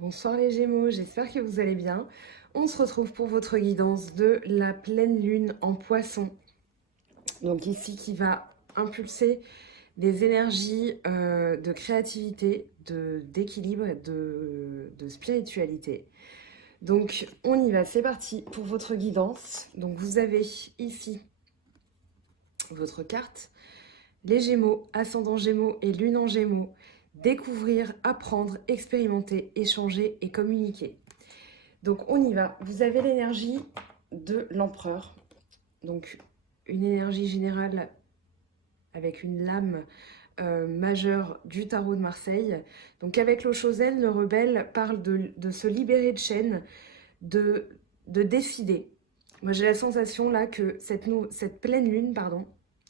Bonsoir les Gémeaux, j'espère que vous allez bien. On se retrouve pour votre guidance de la pleine lune en Poisson. Donc ici qui va impulser des énergies de créativité, d'équilibre et de spiritualité. Donc on y va, c'est parti pour votre guidance. Donc vous avez ici votre carte, les Gémeaux, ascendant Gémeaux et lune en Gémeaux. Découvrir, apprendre, expérimenter, échanger et communiquer. Donc on y va. Vous avez l'énergie de l'empereur. Donc une énergie générale avec une lame majeure du tarot de Marseille. Donc avec l'Oshozen, le rebelle parle de se libérer de chaînes, de décider. Moi j'ai la sensation là que cette pleine lune,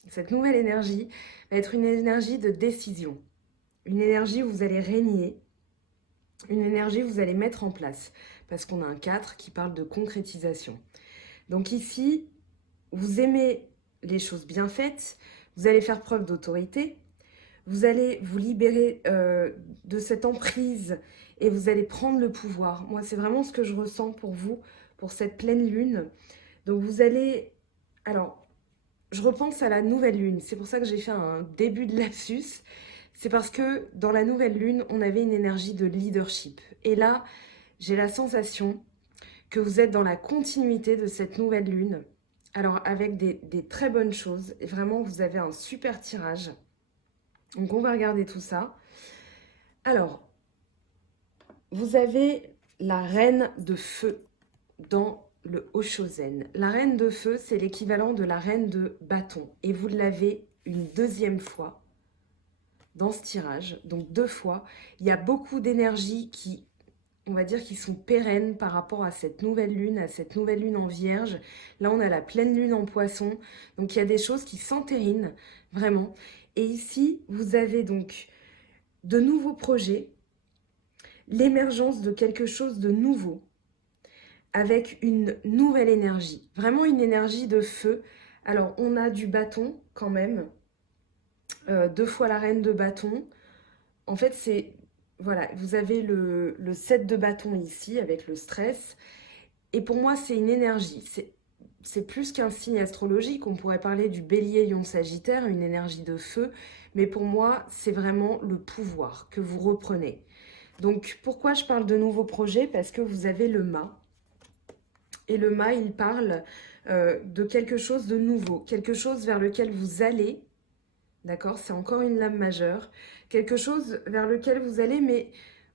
cette nouvelle énergie va être une énergie de décision. Une énergie où vous allez régner, une énergie que vous allez mettre en place. Parce qu'on a un 4 qui parle de concrétisation. Donc ici, vous aimez les choses bien faites, vous allez faire preuve d'autorité, vous allez vous libérer de cette emprise et vous allez prendre le pouvoir. Moi, c'est vraiment ce que je ressens pour vous, pour cette pleine lune. Donc vous allez... Alors, je repense à la nouvelle lune. C'est pour ça que j'ai fait un début de lapsus. C'est parce que dans la nouvelle lune, on avait une énergie de leadership. Et là, j'ai la sensation que vous êtes dans la continuité de cette nouvelle lune. Alors avec des très bonnes choses. Et vraiment, vous avez un super tirage. Donc on va regarder tout ça. Alors, vous avez la reine de feu dans le Oshozen. La reine de feu, c'est l'équivalent de la reine de bâton. Et vous l'avez une deuxième fois dans ce tirage, donc 2 fois. Il y a beaucoup d'énergie qui, on va dire, qui sont pérennes par rapport à cette nouvelle lune en Vierge. Là, on a la pleine lune en Poisson. Donc, il y a des choses qui s'entérinent, vraiment. Et ici, vous avez donc de nouveaux projets, l'émergence de quelque chose de nouveau, avec une nouvelle énergie. Vraiment une énergie de feu. Alors, on a du bâton, quand même. 2 fois la reine de bâton. En fait, c'est... Voilà, vous avez le 7 de bâton ici, avec le stress. Et pour moi, c'est une énergie. C'est plus qu'un signe astrologique. On pourrait parler du bélier lion sagittaire, une énergie de feu. Mais pour moi, c'est vraiment le pouvoir que vous reprenez. Donc, pourquoi je parle de nouveaux projets? Parce que vous avez le mât. Et le mât, il parle de quelque chose de nouveau. Quelque chose vers lequel vous allez. D'accord? C'est encore une lame majeure. Quelque chose vers lequel vous allez, mais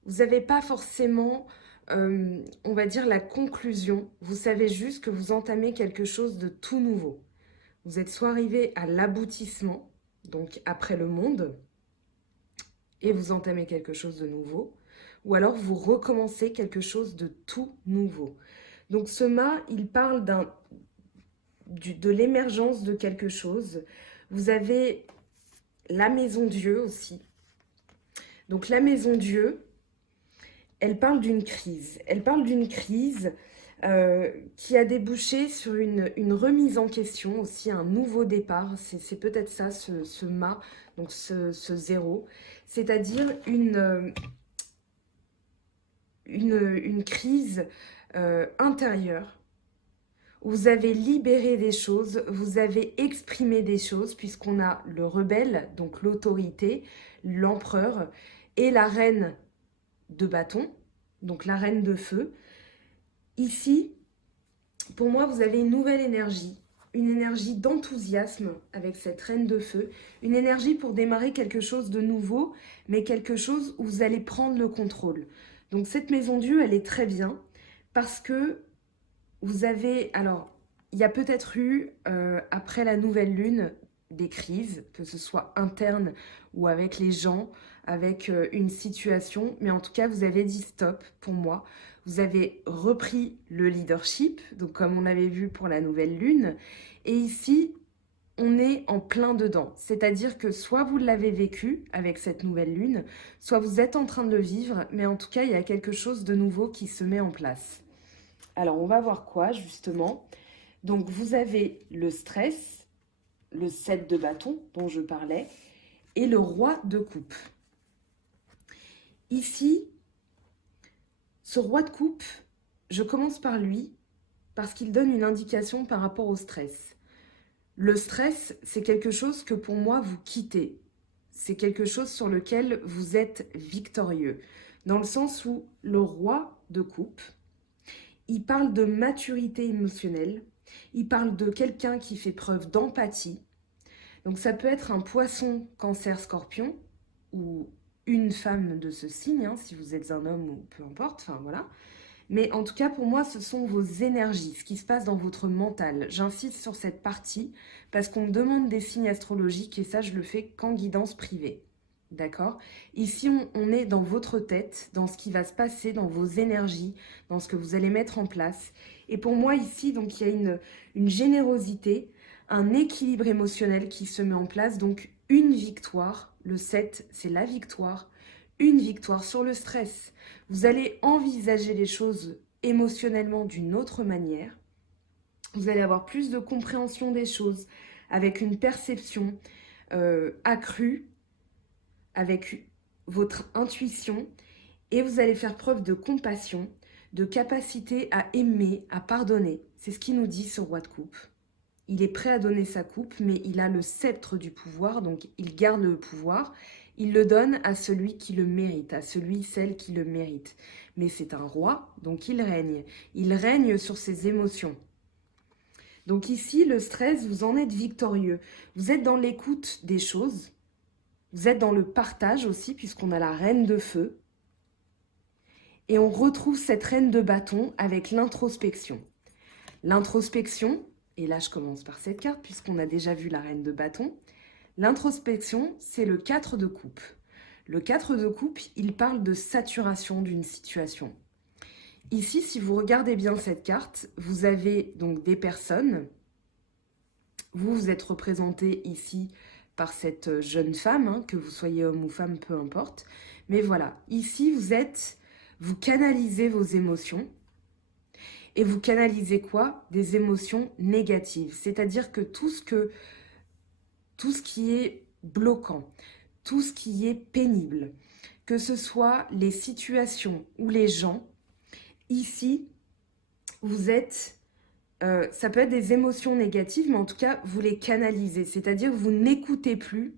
vous n'avez pas forcément, on va dire, la conclusion. Vous savez juste que vous entamez quelque chose de tout nouveau. Vous êtes soit arrivé à l'aboutissement, donc après le monde, et vous entamez quelque chose de nouveau, ou alors vous recommencez quelque chose de tout nouveau. Donc ce mât, il parle de l'émergence de quelque chose. Vous avez la maison Dieu aussi. Donc la maison Dieu, elle parle d'une crise. Elle parle d'une crise qui a débouché sur une remise en question, aussi un nouveau départ. C'est peut-être ça, ce mât, donc ce zéro. C'est-à-dire une crise intérieure. Vous avez libéré des choses, vous avez exprimé des choses, puisqu'on a le rebelle, donc l'autorité, l'empereur, et la reine de bâton, donc la reine de feu. Ici, pour moi, vous avez une nouvelle énergie, une énergie d'enthousiasme avec cette reine de feu, une énergie pour démarrer quelque chose de nouveau, mais quelque chose où vous allez prendre le contrôle. Donc cette maison Dieu, elle est très bien, parce que vous avez, alors, il y a peut-être eu, après la nouvelle lune, des crises, que ce soit internes ou avec les gens, avec une situation, mais en tout cas, vous avez dit stop pour moi. Vous avez repris le leadership, donc comme on avait vu pour la nouvelle lune, et ici, on est en plein dedans. C'est-à-dire que soit vous l'avez vécu avec cette nouvelle lune, soit vous êtes en train de le vivre, mais en tout cas, il y a quelque chose de nouveau qui se met en place. Alors, on va voir quoi, justement. Donc, vous avez le stress, le 7 de bâton dont je parlais, et le roi de coupe. Ici, Ce roi de coupe, je commence par lui parce qu'il donne une indication par rapport au stress. Le stress, c'est quelque chose que pour moi, vous quittez. C'est quelque chose sur lequel vous êtes victorieux. Dans le sens où le roi de coupe, il parle de maturité émotionnelle, il parle de quelqu'un qui fait preuve d'empathie. Donc ça peut être un poisson, cancer, scorpion, ou une femme de ce signe, hein, si vous êtes un homme ou peu importe, enfin voilà. Mais en tout cas, pour moi, ce sont vos énergies, ce qui se passe dans votre mental. J'insiste sur cette partie parce qu'on me demande des signes astrologiques et ça, je le fais qu'en guidance privée. D'accord? Ici, on est dans votre tête, dans ce qui va se passer, dans vos énergies, dans ce que vous allez mettre en place. Et pour moi, ici, donc, il y a une générosité, un équilibre émotionnel qui se met en place. Donc, une victoire. Le 7, c'est la victoire. Une victoire sur le stress. Vous allez envisager les choses émotionnellement d'une autre manière. Vous allez avoir plus de compréhension des choses, avec une perception accrue, avec votre intuition, et vous allez faire preuve de compassion, de capacité à aimer, à pardonner. C'est ce qu'il nous dit ce roi de coupe. Il est prêt à donner sa coupe, mais il a le sceptre du pouvoir, donc il garde le pouvoir. Il le donne à celui qui le mérite, à celui, celle qui le mérite. Mais c'est un roi, donc il règne. Il règne sur ses émotions. Donc ici, le stress, vous en êtes victorieux. Vous êtes dans l'écoute des choses. Vous êtes dans le partage aussi, puisqu'on a la reine de feu. Et on retrouve cette reine de bâton avec l'introspection. L'introspection, et là je commence par cette carte, puisqu'on a déjà vu la reine de bâton. L'introspection, c'est le 4 de coupe. Le 4 de coupe, il parle de saturation d'une situation. Ici, si vous regardez bien cette carte, vous avez donc des personnes. Vous êtes représenté ici par cette jeune femme, hein, que vous soyez homme ou femme, peu importe. Mais voilà, ici, vous canalisez vos émotions. Et vous canalisez quoi? Des émotions négatives. C'est-à-dire que tout ce qui est bloquant, tout ce qui est pénible, que ce soit les situations ou les gens, ici, ça peut être des émotions négatives, mais en tout cas, vous les canalisez. C'est-à-dire que vous n'écoutez plus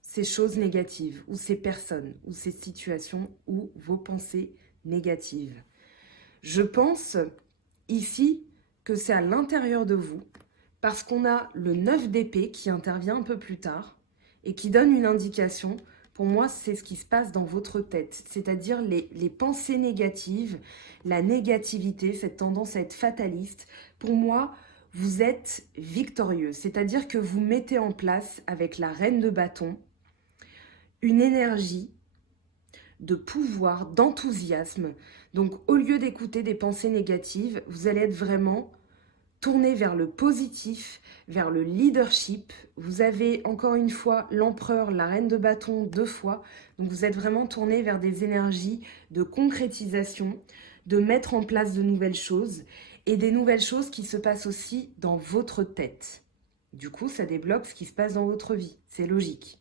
ces choses négatives, ou ces personnes, ou ces situations, ou vos pensées négatives. Je pense ici que c'est à l'intérieur de vous, parce qu'on a le 9 d'épée qui intervient un peu plus tard et qui donne une indication. Pour moi, c'est ce qui se passe dans votre tête, c'est-à-dire les pensées négatives, la négativité, cette tendance à être fataliste. Pour moi, vous êtes victorieux, c'est-à-dire que vous mettez en place, avec la reine de bâton, une énergie de pouvoir, d'enthousiasme. Donc, au lieu d'écouter des pensées négatives, vous allez être vraiment tourné vers le positif, vers le leadership. Vous avez encore une fois l'empereur, la reine de bâton 2 fois. Donc vous êtes vraiment tourné vers des énergies de concrétisation, de mettre en place de nouvelles choses et des nouvelles choses qui se passent aussi dans votre tête. Du coup, ça débloque ce qui se passe dans votre vie. C'est logique.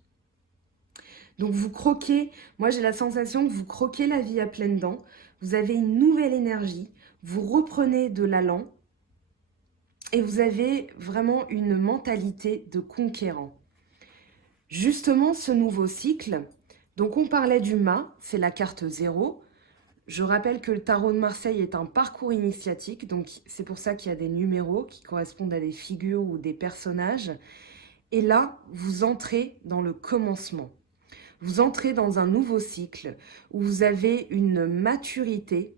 Donc vous croquez, moi j'ai la sensation que vous croquez la vie à pleines dents. Vous avez une nouvelle énergie. Vous reprenez de l'allant. Et vous avez vraiment une mentalité de conquérant. Justement, ce nouveau cycle, donc on parlait du mât, c'est la carte 0. Je rappelle que le tarot de Marseille est un parcours initiatique, donc c'est pour ça qu'il y a des numéros qui correspondent à des figures ou des personnages. Et là, vous entrez dans le commencement. Vous entrez dans un nouveau cycle où vous avez une maturité.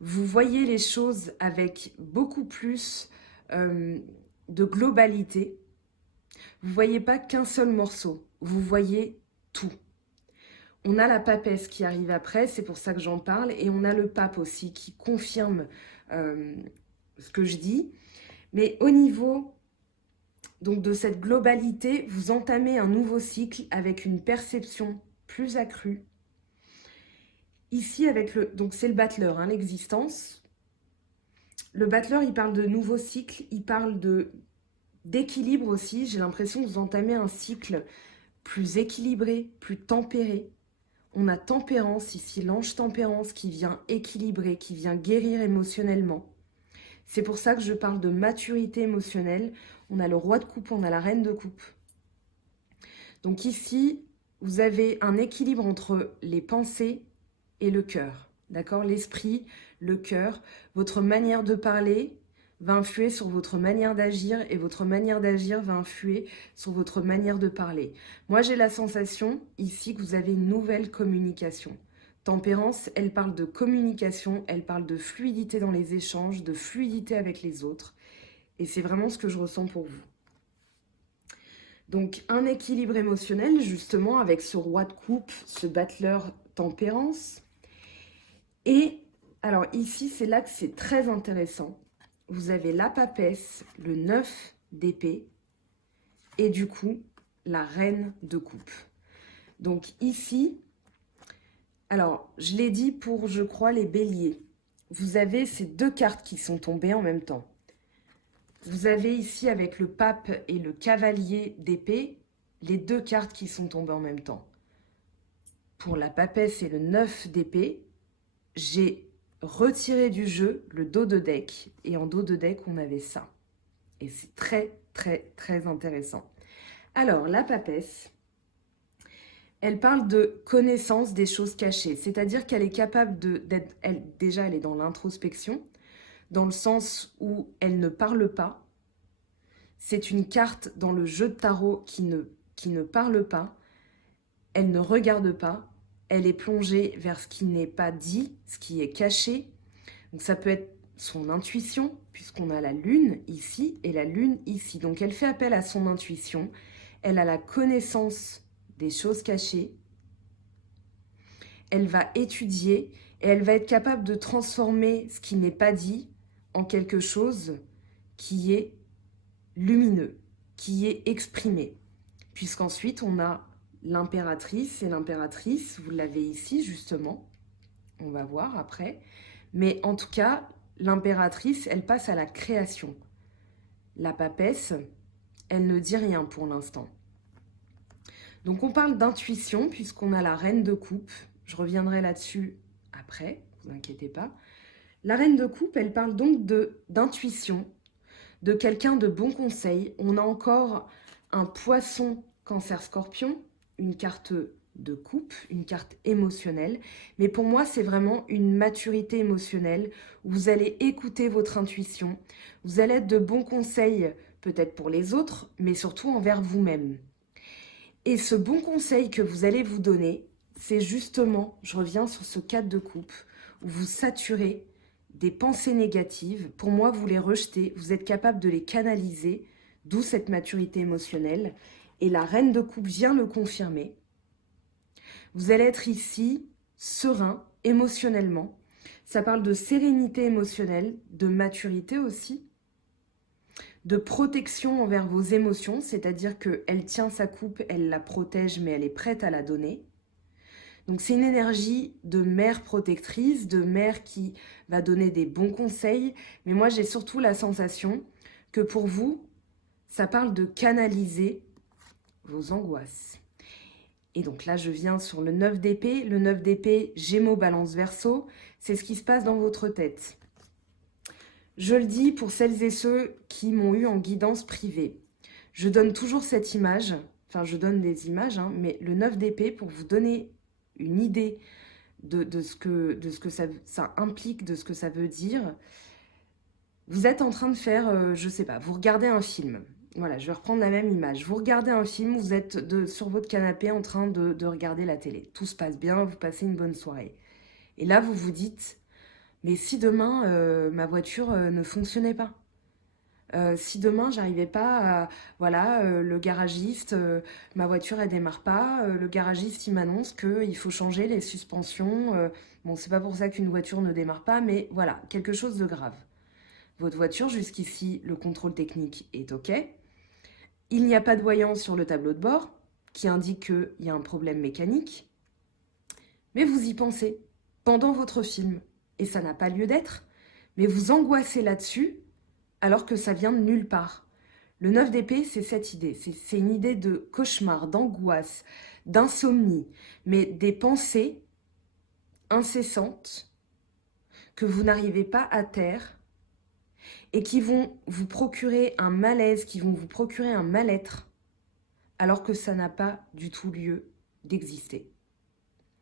Vous voyez les choses avec beaucoup plus de globalité. Vous ne voyez pas qu'un seul morceau, vous voyez tout. On a la papesse qui arrive après, c'est pour ça que j'en parle, et on a le pape aussi qui confirme ce que je dis. Mais au niveau donc, de cette globalité, vous entamez un nouveau cycle avec une perception plus accrue. Ici, donc c'est le battleur, hein, l'existence. Le battleur, il parle de nouveau cycle, il parle d'équilibre aussi. J'ai l'impression que vous entamez un cycle plus équilibré, plus tempéré. On a tempérance ici, l'ange tempérance qui vient équilibrer, qui vient guérir émotionnellement. C'est pour ça que je parle de maturité émotionnelle. On a le roi de coupe, on a la reine de coupe. Donc ici, vous avez un équilibre entre les pensées et le cœur. D'accord? L'esprit, le cœur, votre manière de parler va influer sur votre manière d'agir et votre manière d'agir va influer sur votre manière de parler. Moi, j'ai la sensation ici que vous avez une nouvelle communication. Tempérance, elle parle de communication, elle parle de fluidité dans les échanges, de fluidité avec les autres. Et c'est vraiment ce que je ressens pour vous. Donc, un équilibre émotionnel, justement, avec ce roi de coupe, ce battleur tempérance. Et, alors ici, c'est là que c'est très intéressant. Vous avez la papesse, le 9 d'épée, et du coup, la reine de coupe. Donc ici, alors, je l'ai dit pour, je crois, les béliers. Vous avez ces deux cartes qui sont tombées en même temps. Vous avez ici, avec le pape et le cavalier d'épée, les deux cartes qui sont tombées en même temps. Pour la papesse et le 9 d'épée, j'ai retiré du jeu le dos de deck. Et en dos de deck, on avait ça. Et c'est très, très, très intéressant. Alors, la papesse, elle parle de connaissance des choses cachées. C'est-à-dire qu'elle est capable d'être... Déjà, elle est dans l'introspection, dans le sens où elle ne parle pas. C'est une carte dans le jeu de tarot qui ne parle pas. Elle ne regarde pas. Elle est plongée vers ce qui n'est pas dit, ce qui est caché. Donc ça peut être son intuition, puisqu'on a la lune ici et la lune ici. Donc elle fait appel à son intuition. Elle a la connaissance des choses cachées. Elle va étudier et elle va être capable de transformer ce qui n'est pas dit en quelque chose qui est lumineux, qui est exprimé. Puisqu'ensuite, on a l'impératrice, et l'impératrice, vous l'avez ici justement, on va voir après. Mais en tout cas, l'impératrice, elle passe à la création. La papesse, elle ne dit rien pour l'instant. Donc on parle d'intuition, puisqu'on a la reine de coupe. Je reviendrai là-dessus après, ne vous inquiétez pas. La reine de coupe, elle parle donc d'intuition, de quelqu'un de bon conseil. On a encore un poisson cancer scorpion, une carte de coupe, une carte émotionnelle. Mais pour moi, c'est vraiment une maturité émotionnelle où vous allez écouter votre intuition. Vous allez être de bons conseils, peut-être pour les autres, mais surtout envers vous-même. Et ce bon conseil que vous allez vous donner, c'est justement, je reviens sur ce 4 de coupe, où vous saturez des pensées négatives. Pour moi, vous les rejetez, vous êtes capable de les canaliser, d'où cette maturité émotionnelle. Et la reine de coupe vient le confirmer. Vous allez être ici serein émotionnellement. Ça parle de sérénité émotionnelle, de maturité aussi, de protection envers vos émotions, c'est-à-dire qu'elle tient sa coupe, elle la protège, mais elle est prête à la donner. Donc c'est une énergie de mère protectrice, de mère qui va donner des bons conseils, mais moi j'ai surtout la sensation que pour vous, ça parle de canaliser vos angoisses. Et donc là, je viens sur le 9 d'épée. Le 9 d'épée, Gémeaux, Balance, Verseau, c'est ce qui se passe dans votre tête. Je le dis pour celles et ceux qui m'ont eu en guidance privée. Je donne toujours cette image, enfin je donne des images, hein, mais le 9 d'épée, pour vous donner une idée de ce que ça implique, de ce que ça veut dire, vous êtes en train de faire, je sais pas, vous regardez un film. Voilà, je vais reprendre la même image. Vous regardez un film, vous êtes sur votre canapé en train de regarder la télé. Tout se passe bien, vous passez une bonne soirée. Et là, vous vous dites, mais si demain, ma voiture ne fonctionnait pas, si demain, j'arrivais pas à... Voilà, le garagiste, ma voiture, elle démarre pas. Le garagiste, il m'annonce qu'il faut changer les suspensions. Bon, c'est pas pour ça qu'une voiture ne démarre pas, mais voilà, quelque chose de grave. Votre voiture, jusqu'ici, le contrôle technique est OK. Il n'y a pas de voyance sur le tableau de bord qui indique qu'il y a un problème mécanique. Mais vous y pensez pendant votre film. Et ça n'a pas lieu d'être. Mais vous angoissez là-dessus alors que ça vient de nulle part. Le 9 d'épée, c'est cette idée. C'est une idée de cauchemar, d'angoisse, d'insomnie, mais des pensées incessantes que vous n'arrivez pas à taire et qui vont vous procurer un malaise, qui vont vous procurer un mal-être, alors que ça n'a pas du tout lieu d'exister.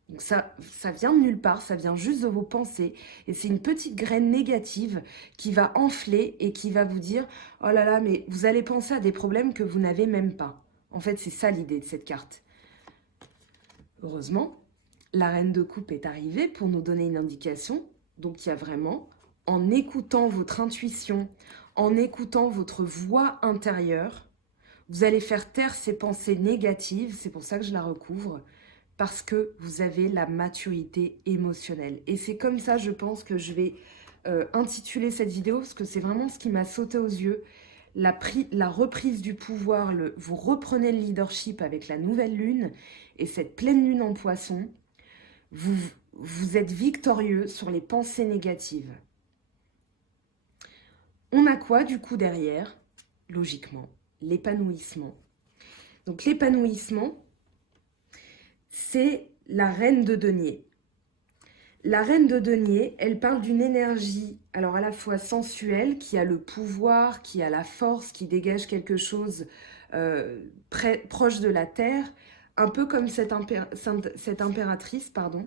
Donc ça vient de nulle part, ça vient juste de vos pensées, et c'est une petite graine négative qui va enfler et qui va vous dire « Oh là là, mais vous allez penser à des problèmes que vous n'avez même pas. » En fait, c'est ça l'idée de cette carte. Heureusement, la reine de coupe est arrivée pour nous donner une indication. Donc il y a vraiment, en écoutant votre intuition, en écoutant votre voix intérieure, vous allez faire taire ces pensées négatives, c'est pour ça que je la recouvre, parce que vous avez la maturité émotionnelle. Et c'est comme ça, je pense, que je vais intituler cette vidéo, parce que c'est vraiment ce qui m'a sauté aux yeux. La reprise du pouvoir, vous reprenez le leadership avec la nouvelle lune, et cette pleine lune en poisson, vous êtes victorieux sur les pensées négatives. On a quoi du coup derrière? Logiquement, l'épanouissement. Donc l'épanouissement, c'est la reine de denier. La reine de denier, elle parle d'une énergie, alors à la fois sensuelle, qui a le pouvoir, qui a la force, qui dégage quelque chose proche de la terre, un peu comme cette impératrice, pardon.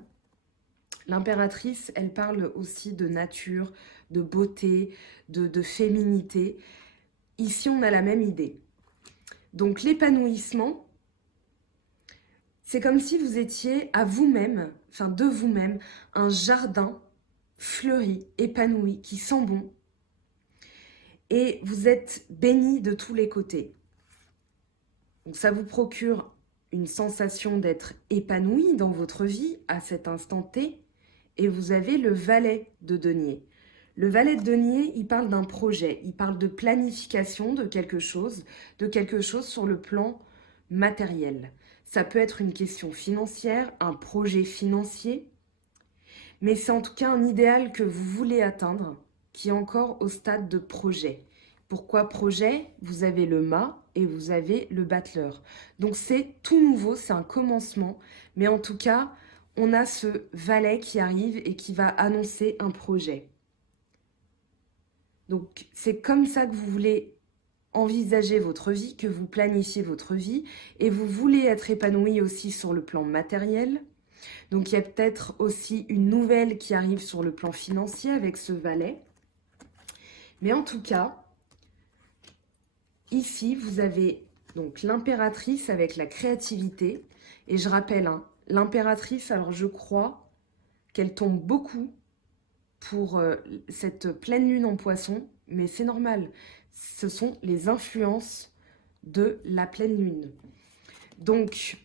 L'impératrice, elle parle aussi de nature, de beauté, de féminité. Ici, on a la même idée. Donc l'épanouissement, c'est comme si vous étiez à vous-même, enfin de vous-même, un jardin fleuri, épanoui, qui sent bon. Et vous êtes béni de tous les côtés. Donc ça vous procure une sensation d'être épanoui dans votre vie à cet instant T. Et vous avez le valet de denier. Le valet de denier, il parle d'un projet, il parle de planification de quelque chose sur le plan matériel. Ça peut être une question financière, un projet financier, mais c'est en tout cas un idéal que vous voulez atteindre, qui est encore au stade de projet. Pourquoi projet? Vous avez le mât et vous avez le battleur. Donc c'est tout nouveau, c'est un commencement, mais en tout cas, on a ce valet qui arrive et qui va annoncer un projet. Donc c'est comme ça que vous voulez envisager votre vie, que vous planifiez votre vie, et vous voulez être épanoui aussi sur le plan matériel. Donc il y a peut-être aussi une nouvelle qui arrive sur le plan financier avec ce valet. Mais en tout cas, ici vous avez donc l'impératrice avec la créativité. Et je rappelle, hein, l'impératrice, alors je crois qu'elle tombe beaucoup pour cette pleine lune en poisson, mais c'est normal. Ce sont les influences de la pleine lune. Donc,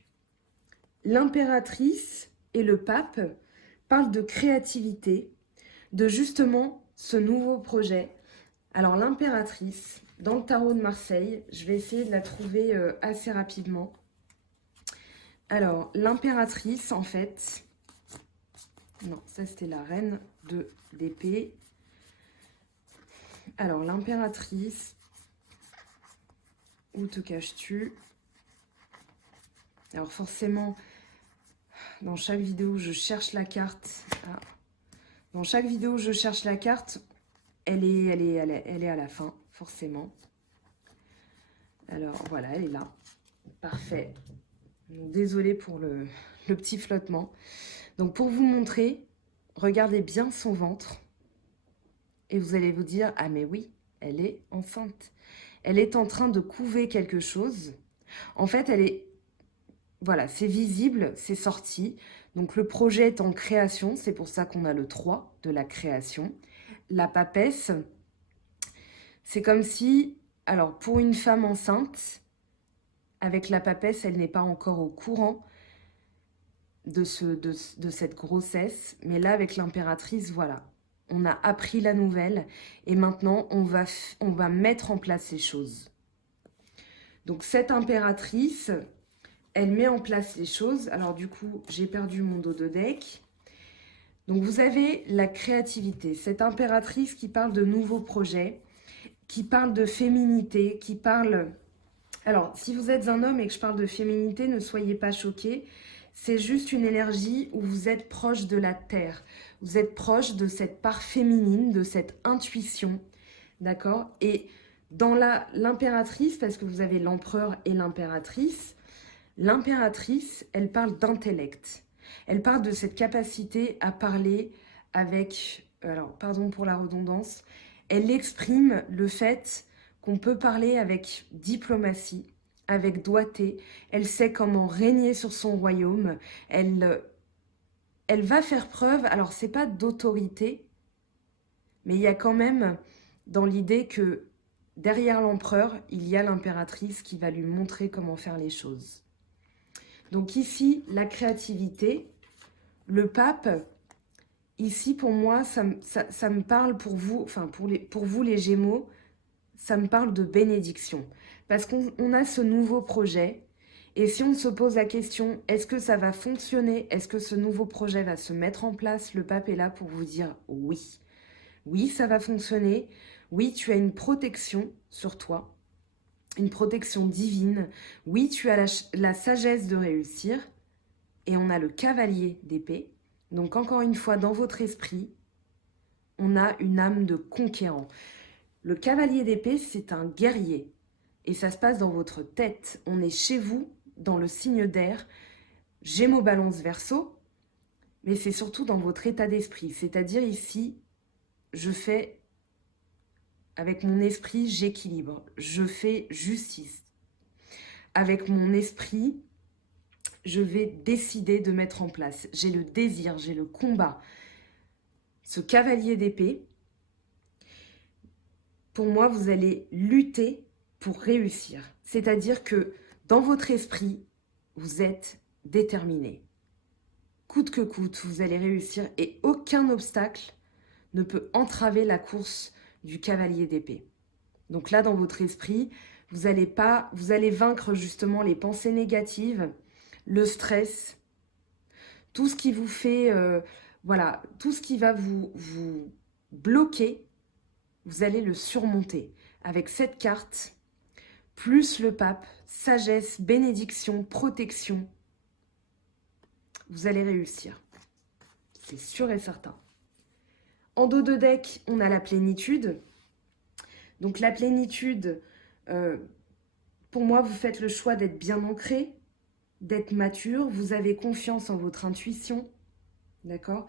l'impératrice et le pape parlent de créativité, de justement ce nouveau projet. Alors, l'impératrice, dans le tarot de Marseille, je vais essayer de la trouver assez rapidement. Alors, l'impératrice, en fait... Non, ça c'était la reine d'épée. Alors, l'impératrice, où te caches-tu? Alors forcément, dans chaque vidéo, je cherche la carte. Ah. Dans chaque vidéo, je cherche la carte. Elle est à la fin, forcément. Alors, voilà, elle est là. Parfait. Désolée pour le petit flottement. Donc, pour vous montrer, regardez bien son ventre. Et vous allez vous dire, ah mais oui, elle est enceinte. Elle est en train de couver quelque chose. En fait, elle est... Voilà, c'est visible, c'est sorti. Donc, le projet est en création. C'est pour ça qu'on a le 3 de la création. La papesse, c'est comme si... Alors, pour une femme enceinte, avec la papesse, elle n'est pas encore au courant de cette grossesse. Mais là, avec l'impératrice, voilà. On a appris la nouvelle et maintenant, on va mettre en place ces choses. Donc, cette impératrice, elle met en place les choses. Alors, du coup, j'ai perdu mon dos de deck. Donc, vous avez la créativité. Cette impératrice qui parle de nouveaux projets, qui parle de féminité, qui parle... Alors, si vous êtes un homme et que je parle de féminité, ne soyez pas choqués. C'est juste une énergie où vous êtes proche de la terre. Vous êtes proche de cette part féminine, de cette intuition. D'accord? Et dans l'impératrice, parce que vous avez l'empereur et l'impératrice, elle parle d'intellect. Elle parle de cette capacité à parler avec... Alors, pardon pour la redondance. Elle exprime le fait qu'on peut parler avec diplomatie, avec doigté. Elle sait comment régner sur son royaume. Elle va faire preuve, alors c'est pas d'autorité, mais il y a quand même dans l'idée que derrière l'empereur, il y a l'impératrice qui va lui montrer comment faire les choses. Donc ici, la créativité, le pape, ici pour moi, ça me parle pour vous, enfin pour vous les Gémeaux, ça me parle de bénédiction. Parce qu'on a ce nouveau projet, et si on se pose la question, est-ce que ça va fonctionner? Est-ce que ce nouveau projet va se mettre en place? Le pape est là pour vous dire oui. Oui, ça va fonctionner. Oui, tu as une protection sur toi, une protection divine. Oui, tu as la sagesse de réussir. Et on a le cavalier d'épée. Donc encore une fois, dans votre esprit, on a une âme de conquérant. Le cavalier d'épée, c'est un guerrier. Et ça se passe dans votre tête. On est chez vous, dans le signe d'air. Gémeaux, Balance, Verseau. Mais c'est surtout dans votre état d'esprit. C'est-à-dire ici, je fais... Avec mon esprit, j'équilibre. Je fais justice. Avec mon esprit, je vais décider de mettre en place. J'ai le désir, j'ai le combat. Ce cavalier d'épée, pour moi, vous allez lutter pour réussir. C'est-à-dire que dans votre esprit, vous êtes déterminé. Coûte que coûte, vous allez réussir et aucun obstacle ne peut entraver la course du cavalier d'épée. Donc là, dans votre esprit, vous allez vaincre justement les pensées négatives, le stress, tout ce qui vous fait, voilà, tout ce qui va vous bloquer, vous allez le surmonter. Avec cette carte, plus le pape, sagesse, bénédiction, protection, vous allez réussir. C'est sûr et certain. En dos de deck, on a la plénitude. Donc la plénitude, pour moi, vous faites le choix d'être bien ancré, d'être mature, vous avez confiance en votre intuition, d'accord?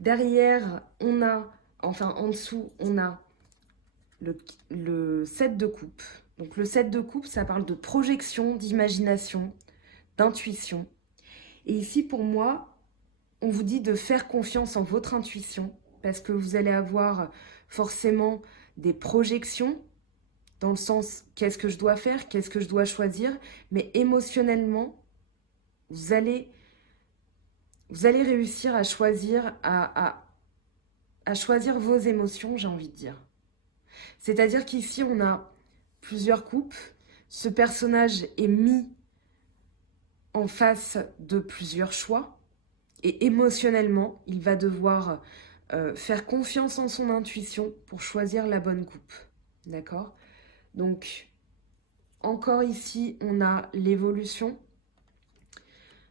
Derrière, on a, enfin en dessous, on a le 7 de coupe. Donc le 7 de coupe, ça parle de projection, d'imagination, d'intuition. Et ici, pour moi, on vous dit de faire confiance en votre intuition, parce que vous allez avoir forcément des projections, dans le sens, qu'est-ce que je dois faire, qu'est-ce que je dois choisir, mais émotionnellement, vous allez réussir à choisir, à choisir vos émotions, j'ai envie de dire. C'est-à-dire qu'ici, on a plusieurs coupes. Ce personnage est mis en face de plusieurs choix. Et émotionnellement, il va devoir faire confiance en son intuition pour choisir la bonne coupe. D'accord? Donc, encore ici, on a l'évolution.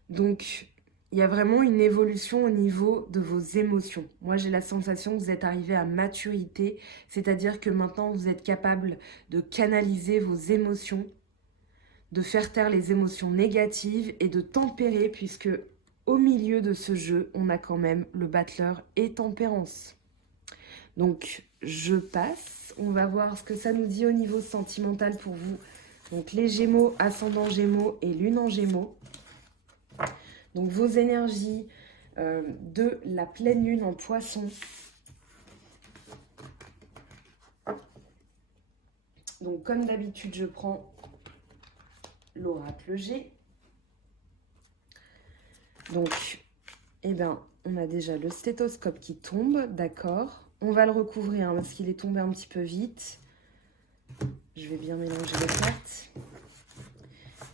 Donc, il y a vraiment une évolution au niveau de vos émotions. Moi, j'ai la sensation que vous êtes arrivé à maturité, c'est-à-dire que maintenant, vous êtes capable de canaliser vos émotions, de faire taire les émotions négatives et de tempérer, puisque au milieu de ce jeu, on a quand même le battleur et tempérance. Donc, je passe. On va voir ce que ça nous dit au niveau sentimental pour vous. Donc, les Gémeaux, ascendant Gémeaux et Lune en Gémeaux. Donc, vos énergies de la pleine lune en Poisson. Donc, comme d'habitude, je prends l'oracle G. Donc, eh ben, on a déjà le stéthoscope qui tombe, d'accord. On va le recouvrir hein, parce qu'il est tombé un petit peu vite. Je vais bien mélanger les cartes.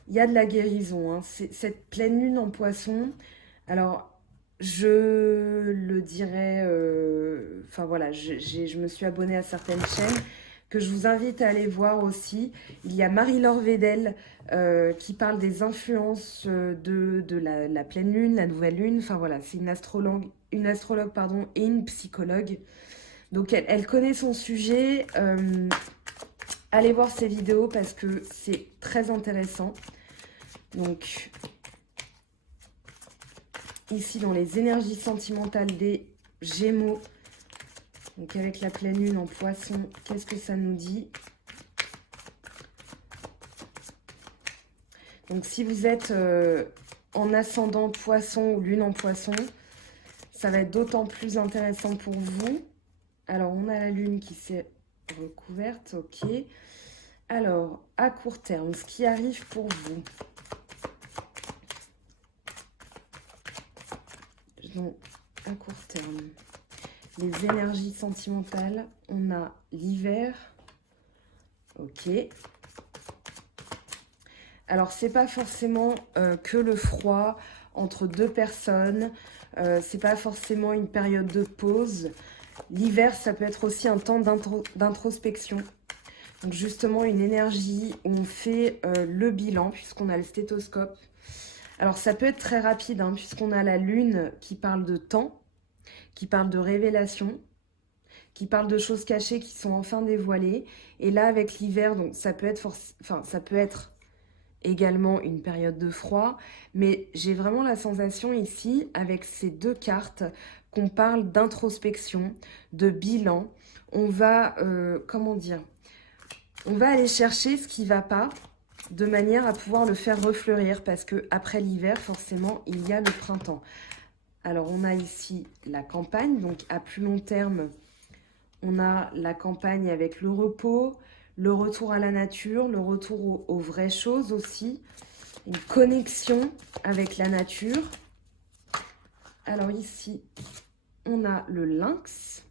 Il y a de la guérison, hein. Cette pleine lune en Poisson. Alors, je le dirais... Enfin voilà, je me suis abonnée à certaines chaînes. que je vous invite à aller voir aussi. Il y a Marie-Laure Vedel qui parle des influences de la pleine lune, la nouvelle lune. Enfin voilà, c'est une astrologue pardon, et une psychologue. Donc elle connaît son sujet. Allez voir ses vidéos parce que c'est très intéressant. Donc ici dans les énergies sentimentales des Gémeaux, donc avec la pleine lune en Poisson, qu'est-ce que ça nous dit? Donc si vous êtes en ascendant Poisson ou lune en Poisson, ça va être d'autant plus intéressant pour vous. Alors on a la lune qui s'est recouverte, ok. Alors à court terme, ce qui arrive pour vous. Donc à court terme, les énergies sentimentales, on a l'hiver, ok. Alors, c'est pas forcément que le froid entre deux personnes, c'est pas forcément une période de pause. L'hiver, ça peut être aussi un temps d'introspection. Donc, justement, une énergie où on fait le bilan, puisqu'on a le stéthoscope. Alors, ça peut être très rapide, hein, puisqu'on a la lune qui parle de temps, qui parle de révélation, qui parle de choses cachées qui sont enfin dévoilées. Et là, avec l'hiver, donc ça peut être ça peut être également une période de froid, mais j'ai vraiment la sensation ici, avec ces deux cartes, qu'on parle d'introspection, de bilan. On va, comment dire, on va aller chercher ce qui ne va pas, de manière à pouvoir le faire refleurir, parce que après l'hiver, forcément, il y a le printemps. Alors, on a ici la campagne, donc à plus long terme, on a la campagne avec le repos, le retour à la nature, le retour aux vraies choses aussi, une connexion avec la nature. Alors ici, on a le lynx,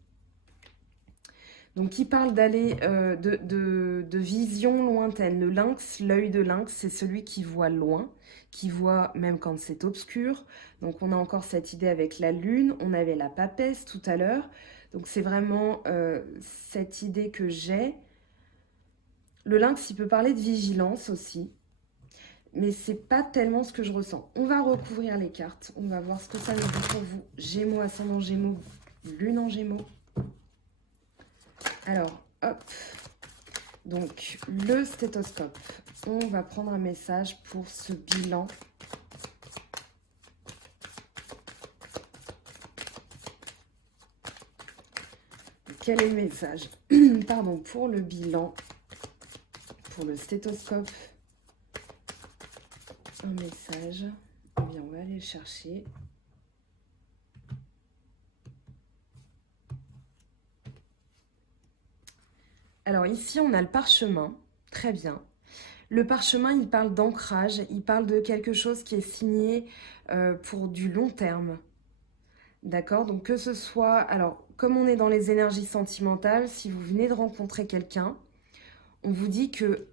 donc qui parle d'aller de vision lointaine. Le lynx, l'œil de lynx, c'est celui qui voit loin, qui voit même quand c'est obscur. Donc on a encore cette idée avec la lune, on avait la papesse tout à l'heure. Donc c'est vraiment cette idée que j'ai. Le lynx, il peut parler de vigilance aussi, mais c'est pas tellement ce que je ressens. On va recouvrir les cartes, on va voir ce que ça nous dit pour vous. Gémeaux, ascendant Gémeaux, lune en Gémeaux. Alors, hop, donc le stéthoscope. On va prendre un message pour ce bilan. Quel est le message? Pardon, pour le bilan, pour le stéthoscope. Un message. Eh bien, on va aller le chercher. Alors ici, on a le parchemin. Très bien. Le parchemin, il parle d'ancrage. Il parle de quelque chose qui est signé pour du long terme. D'accord? Donc que ce soit... Alors, comme on est dans les énergies sentimentales, si vous venez de rencontrer quelqu'un, on vous dit que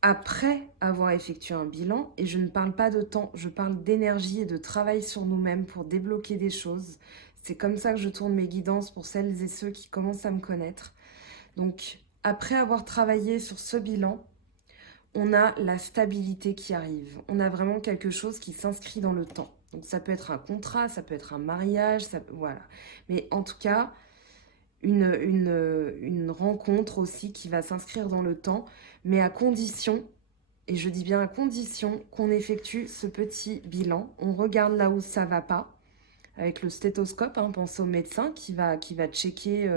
après avoir effectué un bilan, et je ne parle pas de temps, je parle d'énergie et de travail sur nous-mêmes pour débloquer des choses. C'est comme ça que je tourne mes guidances pour celles et ceux qui commencent à me connaître. Donc, après avoir travaillé sur ce bilan, on a la stabilité qui arrive. On a vraiment quelque chose qui s'inscrit dans le temps. Donc, ça peut être un contrat, ça peut être un mariage, voilà. Mais en tout cas, une rencontre aussi qui va s'inscrire dans le temps, mais à condition, et je dis bien à condition, qu'on effectue ce petit bilan. On regarde là où ça ne va pas, avec le stéthoscope, hein, pensez au médecin qui va checker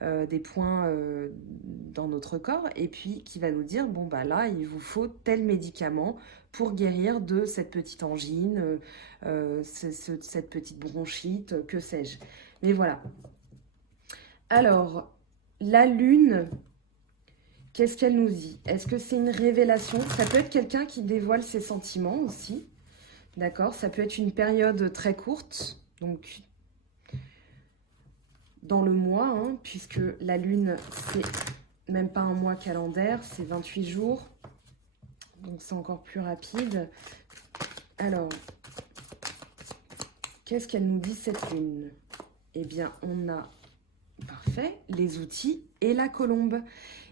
des points dans notre corps, et puis qui va nous dire, bon bah là, il vous faut tel médicament pour guérir de cette petite angine, cette petite bronchite, que sais-je. Mais voilà. Alors, la lune, qu'est-ce qu'elle nous dit? Est-ce que c'est une révélation? Ça peut être quelqu'un qui dévoile ses sentiments aussi. D'accord? Ça peut être une période très courte, donc dans le mois, hein, puisque la lune, c'est même pas un mois calendaire, c'est 28 jours. Donc c'est encore plus rapide. Alors, qu'est-ce qu'elle nous dit cette lune? Eh bien, on a, parfait, les outils et la colombe.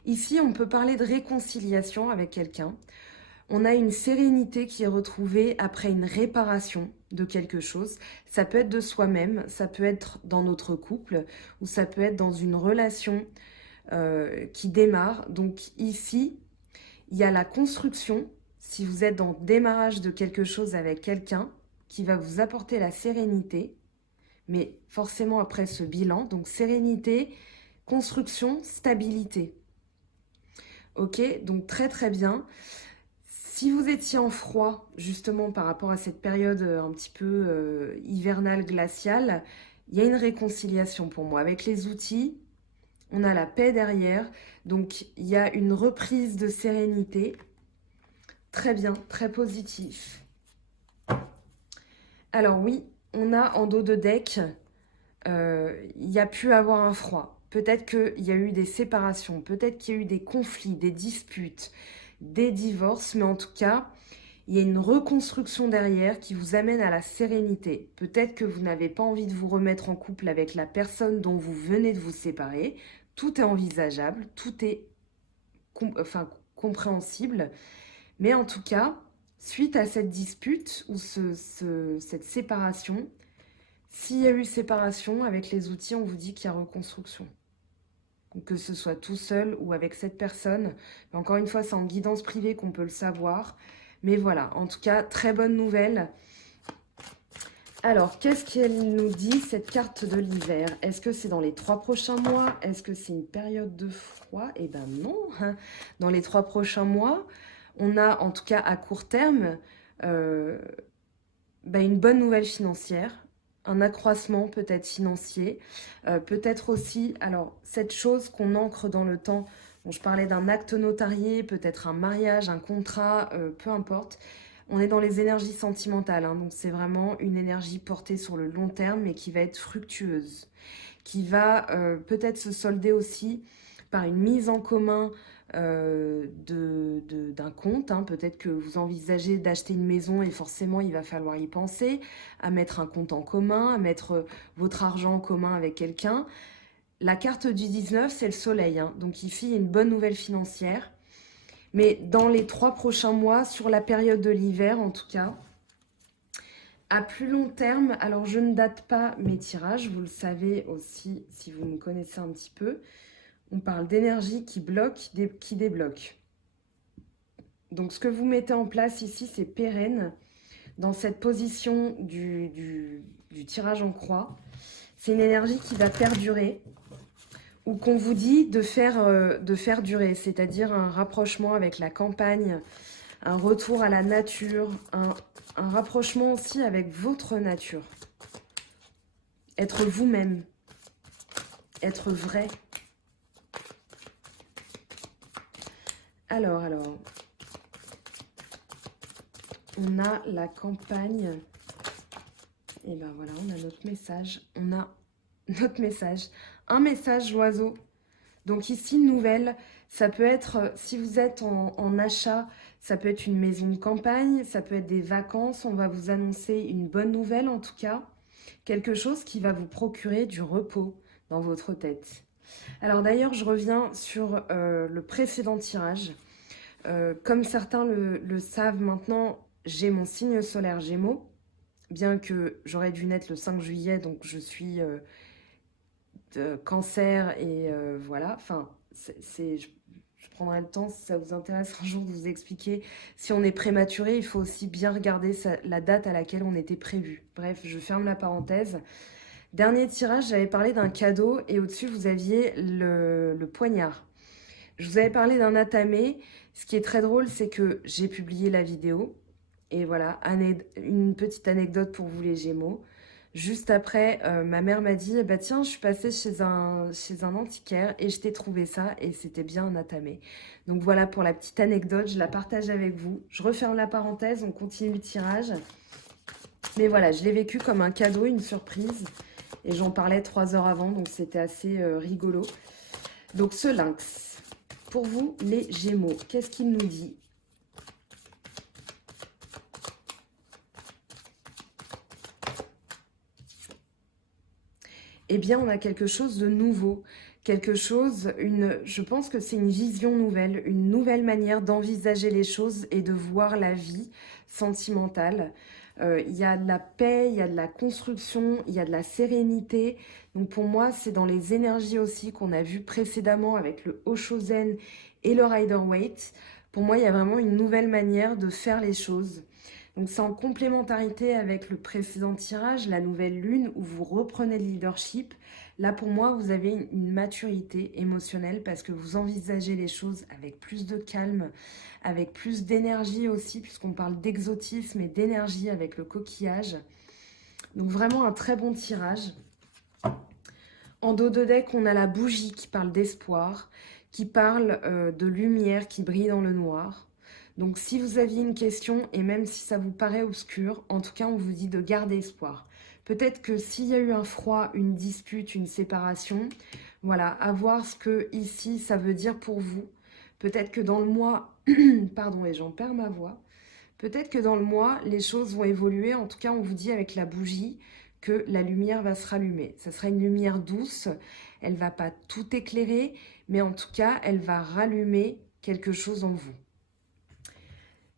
Ici, on peut parler de réconciliation avec quelqu'un. On a une sérénité qui est retrouvée après une réparation de quelque chose. Ça peut être de soi-même, ça peut être dans notre couple, ou ça peut être dans une relation qui démarre. Donc ici, il y a la construction. Si vous êtes dans le démarrage de quelque chose avec quelqu'un qui va vous apporter la sérénité, mais forcément après ce bilan, donc sérénité, construction, stabilité. Ok, donc très très bien. Si vous étiez en froid, justement par rapport à cette période un petit peu hivernale, glaciale, il y a une réconciliation pour moi. Avec les outils, on a la paix derrière, donc il y a une reprise de sérénité. Très bien, très positif. Alors oui, on a en dos de deck, il y a pu avoir un froid. Peut-être qu'il y a eu des séparations, peut-être qu'il y a eu des conflits, des disputes, des divorces, mais en tout cas, il y a une reconstruction derrière qui vous amène à la sérénité. Peut-être que vous n'avez pas envie de vous remettre en couple avec la personne dont vous venez de vous séparer. Tout est envisageable, tout est compréhensible. Mais en tout cas, suite à cette dispute ou cette séparation, s'il y a eu séparation, avec les outils, on vous dit qu'il y a reconstruction. Donc, que ce soit tout seul ou avec cette personne. Mais encore une fois, c'est en guidance privée qu'on peut le savoir. Mais voilà, en tout cas, très bonne nouvelle. Alors, qu'est-ce qu'elle nous dit, cette carte de l'hiver? Est-ce que c'est dans les 3 prochains mois? Est-ce que c'est une période de froid? Eh ben non. Dans les 3 prochains mois, on a, en tout cas à court terme, une bonne nouvelle financière, un accroissement peut-être financier, peut-être aussi, alors cette chose qu'on ancre dans le temps, bon, je parlais d'un acte notarié, peut-être un mariage, un contrat, peu importe. On est dans les énergies sentimentales, donc c'est vraiment une énergie portée sur le long terme, mais qui va être fructueuse, qui va peut-être se solder aussi par une mise en commun d'un compte. Peut-être que vous envisagez d'acheter une maison et forcément il va falloir y penser, à mettre un compte en commun, à mettre votre argent en commun avec quelqu'un. La carte du 19, c'est le soleil, donc ici il y a une bonne nouvelle financière. Mais dans les 3 prochains mois, sur la période de l'hiver en tout cas, à plus long terme, alors je ne date pas mes tirages, vous le savez aussi si vous me connaissez un petit peu, on parle d'énergie qui bloque, qui débloque. Donc ce que vous mettez en place ici, c'est pérenne. Dans cette position du tirage en croix, c'est une énergie qui va perdurer ou qu'on vous dit de faire durer, c'est-à-dire un rapprochement avec la campagne, un retour à la nature, un rapprochement aussi avec votre nature. Être vous-même, être vrai. Alors, on a la campagne. Et ben voilà, on a notre message. On a notre message. Un message l'oiseau. Donc ici, une nouvelle. Ça peut être, si vous êtes en achat, ça peut être une maison de campagne, ça peut être des vacances. On va vous annoncer une bonne nouvelle en tout cas. Quelque chose qui va vous procurer du repos dans votre tête. Alors d'ailleurs, je reviens sur le précédent tirage. Comme certains le savent maintenant, j'ai mon signe solaire Gémeaux, bien que j'aurais dû naître le 5 juillet, donc je suis de cancer et voilà. Enfin, je prendrai le temps, si ça vous intéresse un jour, de vous expliquer. Si on est prématuré, il faut aussi bien regarder la date à laquelle on était prévu. Bref, je ferme la parenthèse. Dernier tirage, j'avais parlé d'un cadeau et au-dessus, vous aviez le poignard. Je vous avais parlé d'un atamé. Ce qui est très drôle, c'est que j'ai publié la vidéo. Et voilà, une petite anecdote pour vous les Gémeaux. Juste après, ma mère m'a dit, bah tiens, je suis passée chez un antiquaire et je t'ai trouvé ça et c'était bien un atamé. Donc voilà pour la petite anecdote, je la partage avec vous. Je referme la parenthèse, on continue le tirage. Mais voilà, je l'ai vécu comme un cadeau, une surprise. Et j'en parlais 3 heures avant, donc c'était assez rigolo. Donc ce lynx, pour vous les Gémeaux, qu'est-ce qu'il nous dit ? eh bien on a quelque chose de nouveau, quelque chose, je pense que c'est une vision nouvelle, une nouvelle manière d'envisager les choses et de voir la vie sentimentale. Il y a de la paix, il y a de la construction, il y a de la sérénité. Donc pour moi, c'est dans les énergies aussi qu'on a vu précédemment avec le Oshozen et le Rider-Waite. Pour moi, il y a vraiment une nouvelle manière de faire les choses. Donc c'est en complémentarité avec le précédent tirage, la nouvelle lune, où vous reprenez le leadership. Là, pour moi, vous avez une maturité émotionnelle parce que vous envisagez les choses avec plus de calme, avec plus d'énergie aussi, puisqu'on parle d'exotisme et d'énergie avec le coquillage. Donc vraiment un très bon tirage. En dos de deck, on a la bougie qui parle d'espoir, qui parle de lumière qui brille dans le noir. Donc si vous aviez une question, et même si ça vous paraît obscur, en tout cas on vous dit de garder espoir. Peut-être que s'il y a eu un froid, une dispute, une séparation, voilà, à voir ce que ici ça veut dire pour vous. Peut-être que dans le mois, pardon, et j'en perds ma voix, peut-être que dans le mois, les choses vont évoluer. En tout cas, on vous dit avec la bougie que la lumière va se rallumer. Ça sera une lumière douce, elle ne va pas tout éclairer, mais en tout cas, elle va rallumer quelque chose en vous.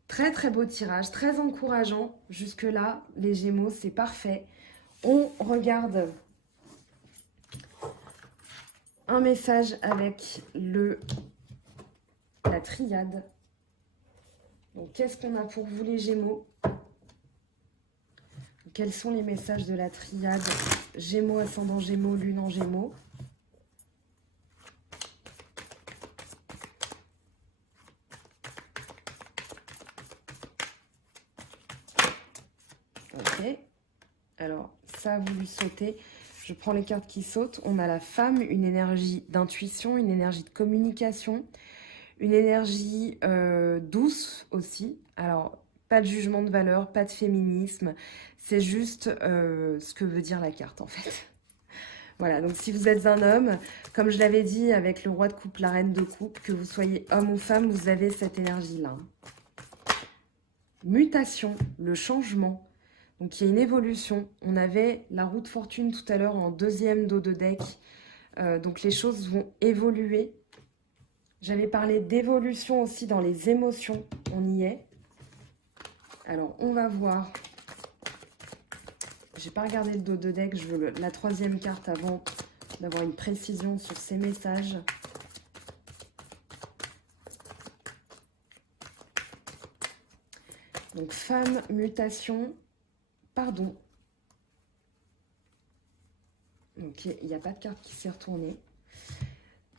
Très très beau tirage, très encourageant. Jusque-là, les Gémeaux, c'est parfait. On regarde un message avec la triade. Donc, qu'est-ce qu'on a pour vous les Gémeaux? Quels sont les messages de la triade Gémeaux, ascendant Gémeaux, lune en Gémeaux? Ok. Alors, ça a voulu sauter. Je prends les cartes qui sautent. On a la femme, une énergie d'intuition, une énergie de communication, une énergie douce aussi. Alors, pas de jugement de valeur, pas de féminisme. C'est juste ce que veut dire la carte, en fait. Voilà, donc si vous êtes un homme, comme je l'avais dit avec le roi de coupe, la reine de coupe, que vous soyez homme ou femme, vous avez cette énergie-là. Mutation, le changement. Donc, il y a une évolution. On avait la roue de fortune tout à l'heure en deuxième dos de deck. Donc, les choses vont évoluer. J'avais parlé d'évolution aussi dans les émotions. On y est. Alors, on va voir. J'ai pas regardé le dos de deck. Je veux la troisième carte avant d'avoir une précision sur ces messages. Donc, femme, mutation, pardon. Ok, il n'y a pas de carte qui s'est retournée.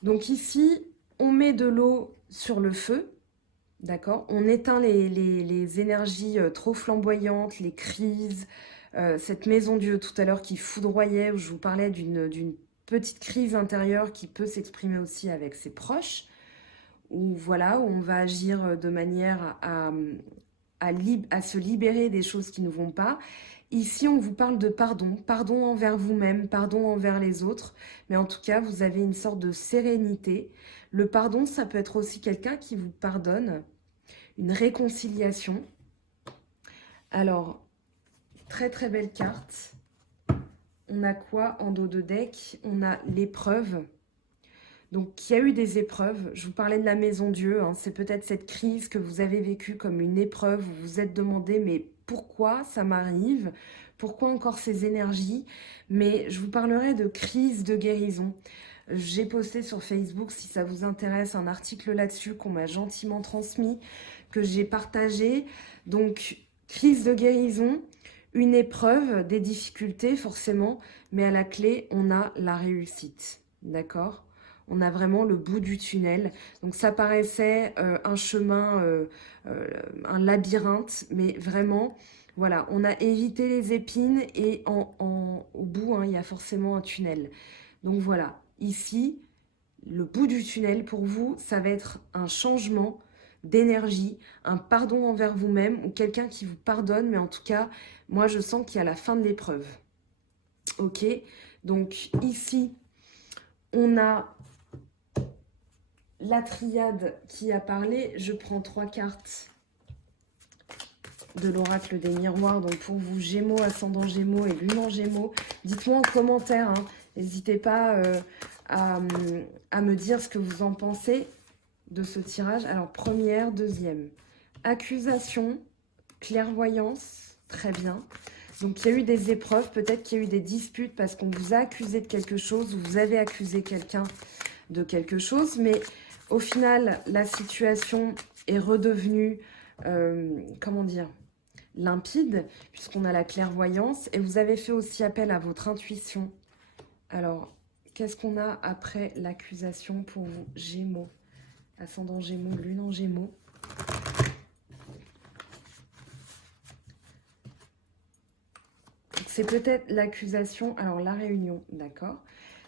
Donc ici, on met de l'eau sur le feu, d'accord? On éteint les énergies trop flamboyantes, les crises, cette maison Dieu tout à l'heure qui foudroyait, où je vous parlais d'une petite crise intérieure qui peut s'exprimer aussi avec ses proches, où voilà, où on va agir de manière à se libérer des choses qui ne vont pas. Ici, on vous parle de pardon, pardon envers vous-même, pardon envers les autres, mais en tout cas, vous avez une sorte de sérénité. Le pardon, ça peut être aussi quelqu'un qui vous pardonne, une réconciliation. Alors, très très belle carte. On a quoi en dos de deck? On a l'épreuve. Donc, il y a eu des épreuves. Je vous parlais de la maison Dieu. Hein. C'est peut-être cette crise que vous avez vécue comme une épreuve. Vous vous êtes demandé, mais pourquoi ça m'arrive? Pourquoi encore ces énergies? Mais je vous parlerai de crise de guérison. J'ai posté sur Facebook, si ça vous intéresse, un article là-dessus qu'on m'a gentiment transmis, que j'ai partagé. Donc, crise de guérison, une épreuve, des difficultés forcément, mais à la clé, on a la réussite. D'accord ? On a vraiment le bout du tunnel. Donc ça paraissait un chemin, un labyrinthe, mais vraiment, voilà, on a évité les épines et au bout, hein, il y a forcément un tunnel. Donc voilà, ici, le bout du tunnel pour vous, ça va être un changement d'énergie, un pardon envers vous-même ou quelqu'un qui vous pardonne, mais en tout cas, moi je sens qu'il y a la fin de l'épreuve. Ok, donc ici, on a la triade qui a parlé. Je prends 3 cartes de l'oracle des miroirs. Donc pour vous, Gémeaux, ascendant Gémeaux et lune en Gémeaux, dites-moi en commentaire. Hein, N'hésitez pas à me dire ce que vous en pensez de ce tirage. Alors, première, deuxième. Accusation, clairvoyance, très bien. Donc, il y a eu des épreuves, peut-être qu'il y a eu des disputes parce qu'on vous a accusé de quelque chose ou vous avez accusé quelqu'un de quelque chose. Mais au final, la situation est redevenue, comment dire, limpide, puisqu'on a la clairvoyance. Et vous avez fait aussi appel à votre intuition. Alors, qu'est-ce qu'on a après l'accusation pour vous, Gémeaux? Ascendant Gémeaux, Lune en Gémeaux. C'est peut-être l'accusation, alors la réunion, d'accord.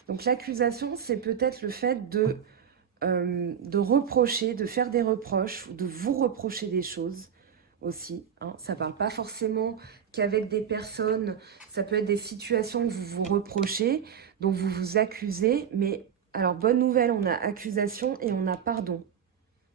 Donc l'accusation, c'est peut-être le fait de reprocher, de faire des reproches, de vous reprocher des choses aussi. Hein. Ça ne parle pas forcément qu'avec des personnes, ça peut être des situations que vous vous reprochez, dont vous vous accusez. Mais alors, bonne nouvelle, on a accusation et on a pardon.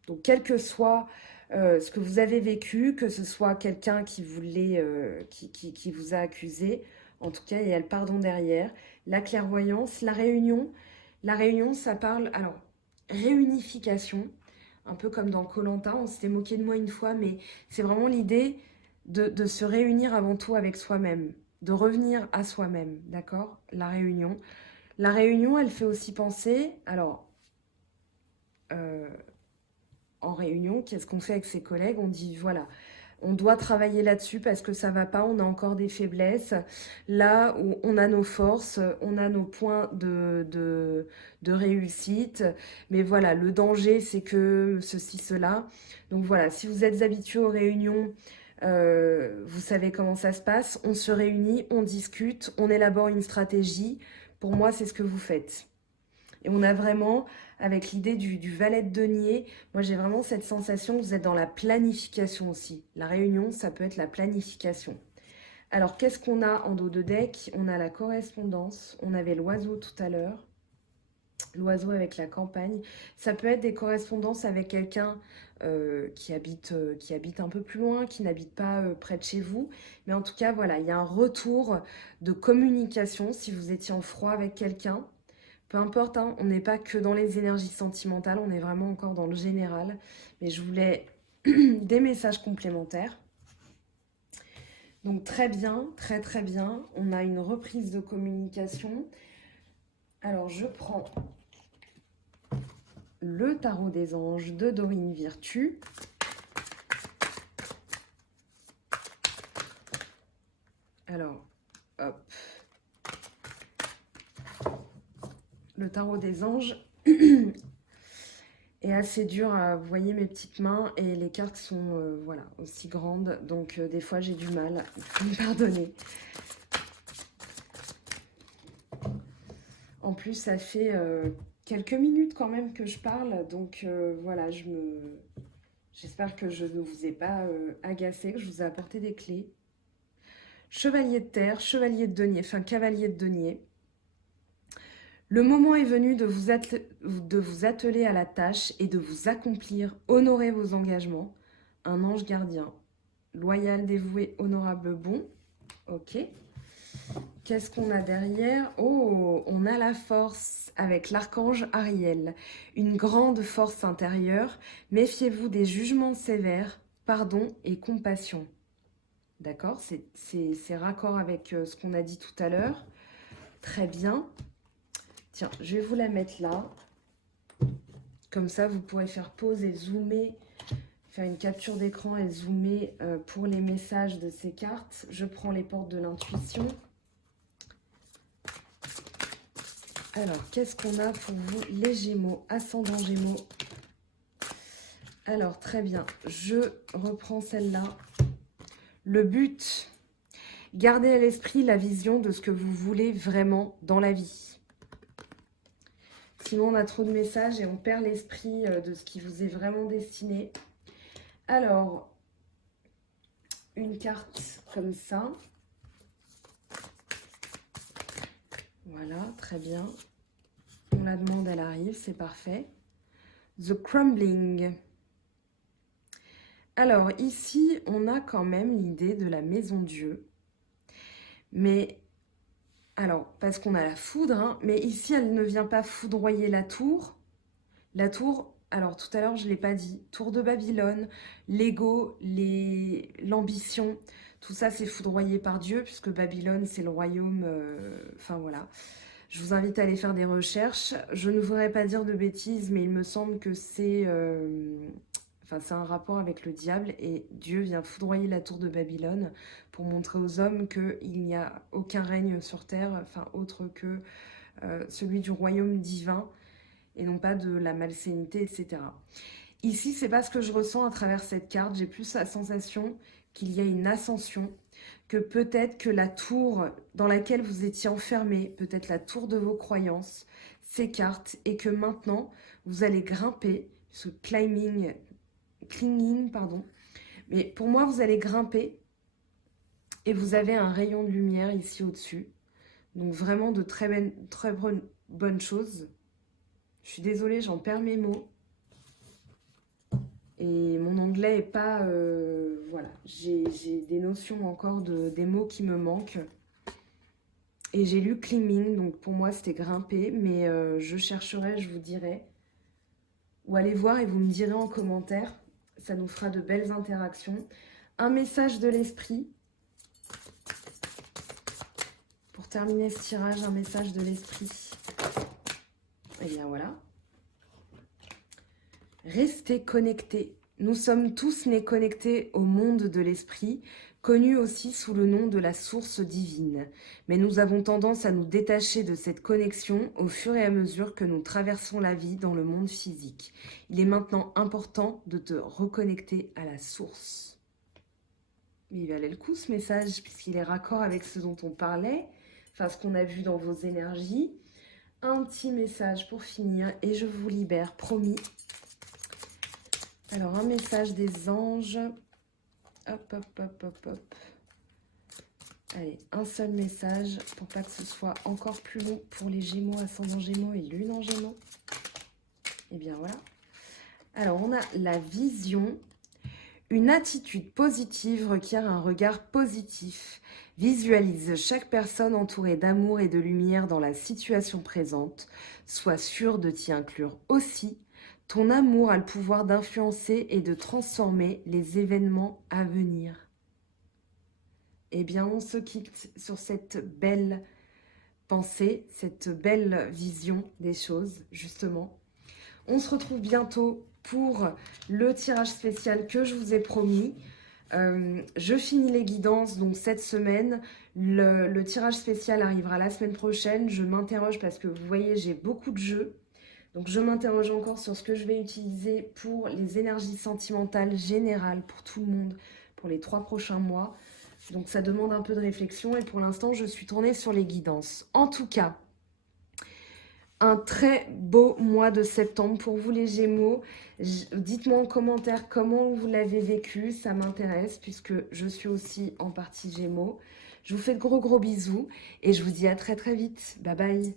Donc, quel que soit ce que vous avez vécu, que ce soit quelqu'un qui vous a accusé, en tout cas, il y a le pardon derrière. La clairvoyance, la réunion. La réunion, ça parle, alors, réunification, un peu comme dans koh on s'était moqué de moi une fois, mais c'est vraiment l'idée de se réunir avant tout avec soi-même, de revenir à soi-même, d'accord? La réunion. La réunion, elle fait aussi penser, alors, en réunion, qu'est-ce qu'on fait avec ses collègues? On dit, voilà, on doit travailler là-dessus parce que ça va pas, on a encore des faiblesses. Là où on a nos forces, on a nos points de réussite. Mais voilà, le danger, c'est que ceci, cela. Donc voilà, si vous êtes habitué aux réunions, vous savez comment ça se passe. On se réunit, on discute, on élabore une stratégie. Pour moi, c'est ce que vous faites. Et on a vraiment, avec l'idée du valet de denier, moi j'ai vraiment cette sensation que vous êtes dans la planification aussi. La réunion, ça peut être la planification. Alors, qu'est-ce qu'on a en dos de deck? On a la correspondance, on avait l'oiseau tout à l'heure, l'oiseau avec la campagne. Ça peut être des correspondances avec quelqu'un qui habite un peu plus loin, qui n'habite pas près de chez vous. Mais en tout cas, voilà, il y a un retour de communication si vous étiez en froid avec quelqu'un. Peu importe, hein, on n'est pas que dans les énergies sentimentales, on est vraiment encore dans le général. Mais je voulais des messages complémentaires. Donc très bien, très très bien. On a une reprise de communication. Alors je prends le tarot des anges de Dorine Virtue. Alors, hop. Le tarot des anges est assez dur à... Vous voyez mes petites mains et les cartes sont voilà, aussi grandes. Donc des fois j'ai du mal. Il faut me pardonner. En plus, ça fait quelques minutes quand même que je parle. Donc voilà, j'espère que je ne vous ai pas agacé, que je vous ai apporté des clés. Chevalier de terre, chevalier de denier, enfin cavalier de denier. Le moment est venu de vous atteler à la tâche et de vous accomplir, honorer vos engagements. Un ange gardien, loyal, dévoué, honorable, bon. Ok. Qu'est-ce qu'on a derrière? Oh, on a la force avec l'archange Ariel. Une grande force intérieure. Méfiez-vous des jugements sévères, pardon et compassion. D'accord? C'est raccord avec ce qu'on a dit tout à l'heure. Très bien. Tiens, je vais vous la mettre là. Comme ça, vous pourrez faire pause et zoomer, faire une capture d'écran et zoomer pour les messages de ces cartes. Je prends les portes de l'intuition. Alors, qu'est-ce qu'on a pour vous, les Gémeaux, ascendant Gémeaux? Alors, très bien, je reprends celle-là. Le but, gardez à l'esprit la vision de ce que vous voulez vraiment dans la vie. Sinon, on a trop de messages et on perd l'esprit de ce qui vous est vraiment destiné. Alors, une carte comme ça. Voilà, très bien. On la demande, elle arrive, c'est parfait. The Crumbling. Alors, ici, on a quand même l'idée de la maison Dieu. Mais Alors, parce qu'on a la foudre, hein, mais ici, elle ne vient pas foudroyer la tour. La tour, alors tout à l'heure, je ne l'ai pas dit, tour de Babylone, l'ego, l'ambition, tout ça, c'est foudroyé par Dieu, puisque Babylone, c'est le royaume, enfin voilà. Je vous invite à aller faire des recherches. Je ne voudrais pas dire de bêtises, mais il me semble que c'est un rapport avec le diable et Dieu vient foudroyer la tour de Babylone pour montrer aux hommes qu'il n'y a aucun règne sur terre, enfin autre que celui du royaume divin et non pas de la malsénité, etc. Ici, c'est pas ce que je ressens à travers cette carte. J'ai plus la sensation qu'il y a une ascension, que peut-être que la tour dans laquelle vous étiez enfermé, peut-être la tour de vos croyances, s'écarte et que maintenant, vous allez grimper, ce clinging, pardon. Mais pour moi, vous allez grimper et vous avez un rayon de lumière ici au-dessus. Donc vraiment de très bonnes choses. Je suis désolée, j'en perds mes mots. Et mon anglais est pas... voilà, j'ai des notions encore des mots qui me manquent. Et j'ai lu climbing, donc pour moi c'était grimper, mais je chercherai, je vous dirai. Ou allez voir et vous me direz en commentaire. Ça nous fera de belles interactions. Un message de l'esprit. Pour terminer ce tirage, un message de l'esprit. Et bien voilà. Restez connectés. Nous sommes tous nés connectés au monde de l'esprit, connu aussi sous le nom de la source divine. Mais nous avons tendance à nous détacher de cette connexion au fur et à mesure que nous traversons la vie dans le monde physique. Il est maintenant important de te reconnecter à la source. Mais il valait le coup ce message, puisqu'il est raccord avec ce dont on parlait, enfin ce qu'on a vu dans vos énergies. Un petit message pour finir et je vous libère, promis. Alors, un message des anges. Hop, hop, hop, hop, hop. Allez, un seul message pour pas que ce soit encore plus long pour les Gémeaux, ascendant Gémeaux et Lune en Gémeaux. Et bien voilà. Alors, on a la vision. Une attitude positive requiert un regard positif. Visualise chaque personne entourée d'amour et de lumière dans la situation présente. Sois sûr de t'y inclure aussi. Ton amour a le pouvoir d'influencer et de transformer les événements à venir. Eh bien, on se quitte sur cette belle pensée, cette belle vision des choses, justement. On se retrouve bientôt pour le tirage spécial que je vous ai promis. Je finis les guidances donc cette semaine. Le tirage spécial arrivera la semaine prochaine. Je m'interroge parce que vous voyez, j'ai beaucoup de jeux. Donc je m'interroge encore sur ce que je vais utiliser pour les énergies sentimentales générales pour tout le monde pour les 3 prochains mois. Donc ça demande un peu de réflexion et pour l'instant je suis tournée sur les guidances. En tout cas, un très beau mois de septembre pour vous les Gémeaux. Dites-moi en commentaire comment vous l'avez vécu, ça m'intéresse puisque je suis aussi en partie Gémeaux. Je vous fais de gros bisous et je vous dis à très vite. Bye bye.